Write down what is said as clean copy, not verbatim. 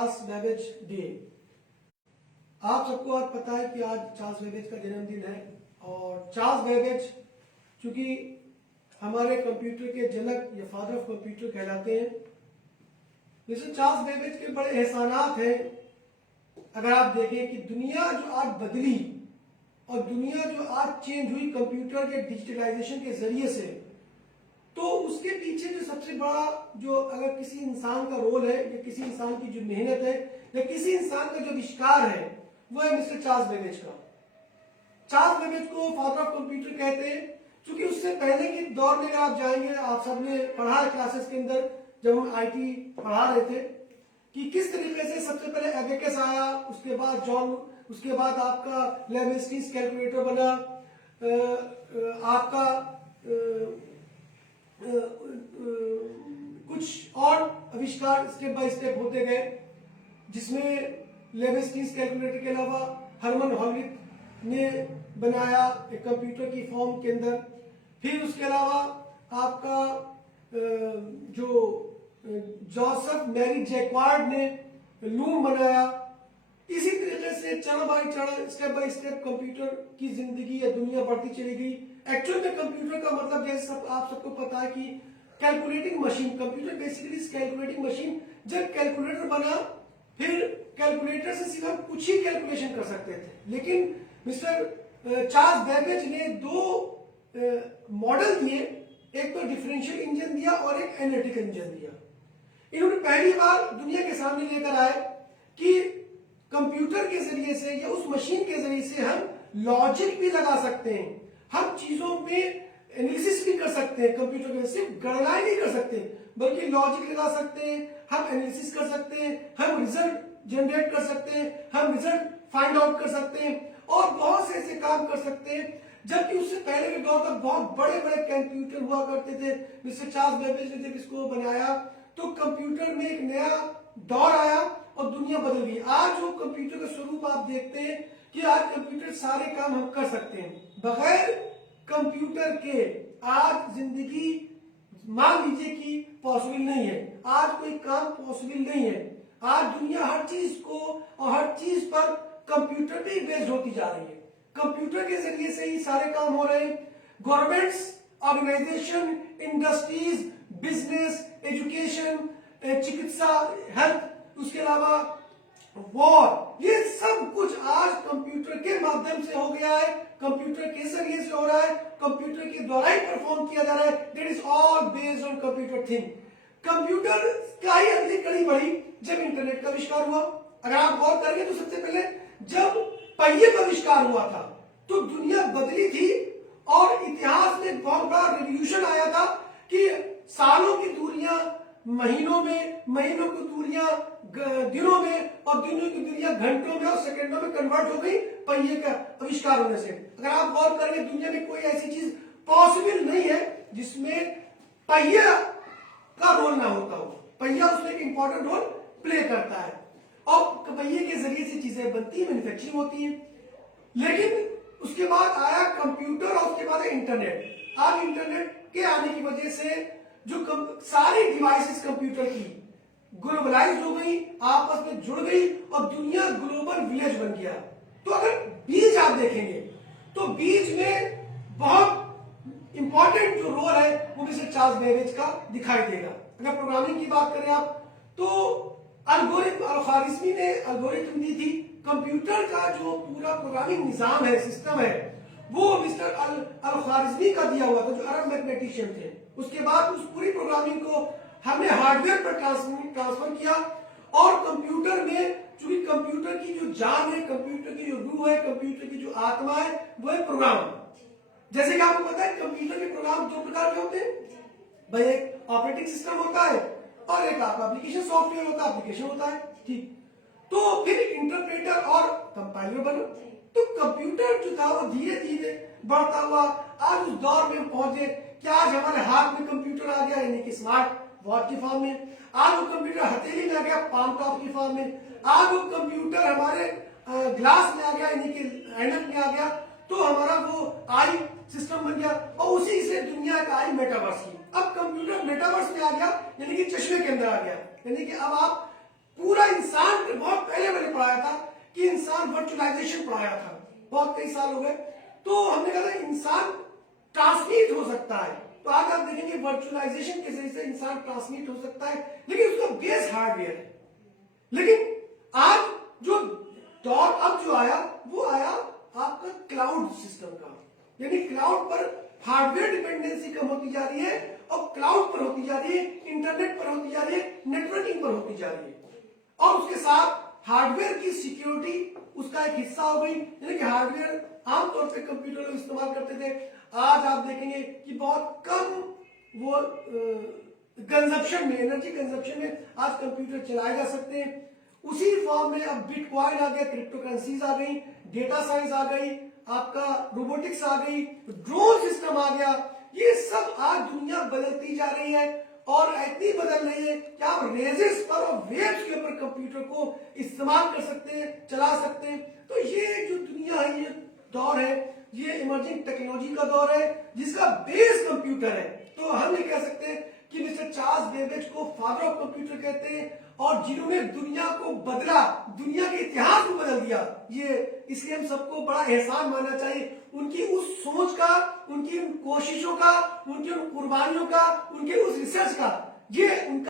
Charles Babbage day. आप सबको आज पता है कि आज चार्ल्स बेबेज का जन्मदिन है और चार्ल्स बेबेज चूंकि हमारे कंप्यूटर के जनक या फादर ऑफ कंप्यूटर कहलाते हैं। मिस्टर चार्ल्स बेबेज के बड़े एहसानात हैं। अगर आप देखें कि दुनिया जो आज बदली और दुनिया जो आज चेंज हुई कंप्यूटर के डिजिटलाइजेशन के जरिए से, तो उसके पीछे जो सबसे बड़ा जो अगर किसी इंसान का रोल है या किसी इंसान की जो मेहनत है या किसी इंसान का जो आविष्कार है वो है मिस्टर चार्ल्स बेबेज का। चार्ल्स बेबेज को फादर ऑफ कंप्यूटर कहते हैं क्योंकि उससे पहले के दौर में अगर आप जाएंगे, आप सबने पढ़ा है क्लासेस के अंदर जब हम आईटी पढ़ा रहे थे कि किस तरीके से सबसे पहले एबेकस आया, उसके बाद उसके बाद आपका लेवेस्टिस कैलकुलेटर बना, आपका कुछ और आविष्कार स्टेप बाय स्टेप होते गए, जिसमें लेवेस्टिस कैलकुलेटर के अलावा हरमन हॉलिट ने बनाया एक कंप्यूटर की फॉर्म के अंदर। फिर उसके अलावा आपका जो जोसेफ मैरी जैक्वार्ड ने लूम बनाया। इसी तरीके से चढ़ बाय चढ़ स्टेप बाय स्टेप कंप्यूटर की जिंदगी या दुनिया बढ़ती चली गई। एक्चुअल में कंप्यूटर का मतलब जैसे आप सबको पता है कि calculating machine, computer basically calculating machine. जब कैलकुलेटर बना फिर कैलकुलेटर से सिर्फ हम कुछ ही कैलकुलेशन कर सकते थे, लेकिन मिस्टर चार्ल्स बेबेज ने दो मॉडल दिए, एक तो डिफरेंशियल इंजन दिया और एक एनालिटिकल इंजन दिया। इन्होंने पहली बार दुनिया के सामने लेकर आए कि कंप्यूटर के जरिए से या उस मशीन के जरिए से हम लॉजिक भी लगा सकते हैं, हम चीजों पे एनालिसिस भी कर सकते हैं। कंप्यूटर में सिर्फ गणनाएं नहीं कर सकते बल्कि लॉजिक लगा सकते हैं, हम एनालिसिस कर सकते हैं, हम रिजल्ट जनरेट कर सकते हैं, हम रिजल्ट फाइंड आउट कर सकते हैं और बहुत से ऐसे काम कर सकते हैं। जबकि उससे पहले के दौर तक बहुत बड़े बड़े कंप्यूटर हुआ करते थे। मिस्टर चार्ल्स बेबेज ने जब इसको बनाया तो कंप्यूटर में एक नया दौर आया और दुनिया बदल गई। आज जो कंप्यूटर का स्वरूप आप देखते हैं कि आज कंप्यूटर सारे काम हम कर सकते हैं। बगैर कंप्यूटर के आज जिंदगी मान लीजिए कि पॉसिबल नहीं है, आज कोई काम पॉसिबल नहीं है। आज दुनिया हर चीज को और हर चीज पर कंप्यूटर पे ही बेस्ड होती जा रही है। कंप्यूटर के जरिए से ही सारे काम हो रहे हैं। Governments, organisation, industries, business, education, चिकित्सा, हेल्थ, उसके अलावा वॉर, ये सब कुछ आज कंप्यूटर के माध्यम से हो गया है, कंप्यूटर के जरिए से हो रहा है, कंप्यूटर के द्वारा ही परफॉर्म किया जा रहा है। That is all based on computer thing. Computer का ही अगली कड़ी बढ़ी जब इंटरनेट का आविष्कार हुआ। अगर आप गौर करेंगे तो सबसे पहले जब पहिए का आविष्कार हुआ था तो दुनिया बदली थी और इतिहास में बहुत बड़ा रिवॉल्यूशन आया था कि सालों की दूरियां महीनों में, महीनों की दूरियां दिनों में और दिनों की दूरियां घंटों में और सेकंडों में कन्वर्ट हो गई पहिए का आविष्कार होने से। अगर आप गौर करेंगे दुनिया में कोई ऐसी चीज पॉसिबल नहीं है जिसमें पहिया का रोल ना होता हो। पहिया उसमें एक इंपॉर्टेंट रोल प्ले करता है और पहिए के जरिए से चीजें बनती है, मैन्युफैक्चरिंग होती है। लेकिन उसके बाद आया कंप्यूटर और उसके बाद इंटरनेट। अब इंटरनेट के आने की वजह से जो सारी डिवाइसेस कंप्यूटर की ग्लोबलाइज हो गई, आपस में जुड़ गई और दुनिया ग्लोबल विलेज बन गया। तो अगर बीज आप देखेंगे तो बीज में बहुत इंपॉर्टेंट जो रोल है वो मिस्टर चार्ल्स बेबेज का दिखाई देगा। अगर प्रोग्रामिंग की बात करें आप तो अल-ख्वारिज़मी ने एल्गोरिथम दी थी। कंप्यूटर का जो पूरा प्रोग्रामिंग निजाम है, सिस्टम है, वो मिस्टर अल-ख्वारिज़मी का दिया हुआ था जो अरब मैथमेटिशियन थे। उसके बाद उस पूरी प्रोग्रामिंग को हमने हार्डवेयर पर ट्रांसफर किया और कंप्यूटर में, चूंकि कंप्यूटर की जो जान है, कंप्यूटर की जो रूह है, कंप्यूटर की जो आत्मा है वो है प्रोग्राम। जैसे कि आपको पता है कंप्यूटर के प्रोग्राम दो प्रकार के होते हैं भाई, एक ऑपरेटिंग सिस्टम होता है और एक आपका एप्लीकेशन सॉफ्टवेयर होता है, एप्लीकेशन होता है, ठीक। तो फिर इंटरप्रेटर और कंपाइलर बना। तो कंप्यूटर जो था वो धीरे धीरे बढ़ता हुआ आज उस दौर में पहुंचे कि आज हमारे हाथ में कंप्यूटर आ गया, यानी कि स्मार्ट वॉच की फॉर्म में। आज वो कंप्यूटर हथेली में आ गया, पाम टॉप की फॉर्म में। आज वो कंप्यूटर हमारे ग्लास में आ गया, यानी कि ऐनक में आ गया। तो हमारा वो आई सिस्टम बन गया और उसी से दुनिया का आई मेटावर्स की। अब कंप्यूटर मेटावर्स में आ गया, यानी कि चश्मे के अंदर आ गया, यानी कि अब आप पूरा इंसान इंसान वर्चुअलाइजेशन पढ़ाया था, बहुत कई साल हो गए, तो हमने कहा था इंसान ट्रांसमिट हो सकता है। तो आज आप देखेंगे वर्चुअलाइजेशन के जरिए से इंसान ट्रांसमिट हो सकता है, लेकिन उसका बेस हार्डवेयर है। लेकिन आज जो दौर अब जो आया वो आया आपका क्लाउड सिस्टम का, यानी क्लाउड पर हार्डवेयर डिपेंडेंसी कम होती जा रही है और क्लाउड पर होती जा रही है, इंटरनेट पर होती जा रही है, नेटवर्किंग पर होती जा रही है, और उसके साथ हार्डवेयर की सिक्योरिटी उसका एक हिस्सा हो गई। यानी कि हार्डवेयर आमतौर पर कंप्यूटर लोग इस्तेमाल करते थे, आज आप देखेंगे कि बहुत कम वो कंजप्शन में, एनर्जी कंजप्शन में आज कंप्यूटर चलाए जा सकते हैं। उसी फॉर्म में अब बिटकॉइन आ गया, क्रिप्टो करेंसीज आ गई, डेटा साइंस आ गई, आपका रोबोटिक्स आ गई, ड्रोन सिस्टम आ गया। ये सब आज दुनिया बदलती जा रही है और इतनी बदल रही है कि आप रेजिस पर और वेव्स के ऊपर कंप्यूटर को इस्तेमाल कर सकते हैं, चला सकते हैं। तो ये जो दुनिया है, ये दौर है, ये इमर्जिंग टेक्नोलॉजी का दौर है जिसका बेस कंप्यूटर है। तो हम ये कह सकते हैं कि मिस्टर चार्ल्स बेबेज को फादर ऑफ कंप्यूटर कहते हैं, और जिन्होंने दुनिया को बदला, दुनिया के इतिहास को बदल दिया, ये इसलिए हम सबको बड़ा एहसान मानना चाहिए उनकी उस सोच का, उनकी उन कोशिशों का, उनकी उन कुर्बानियों का, उनके उस रिसर्च का। ये उनका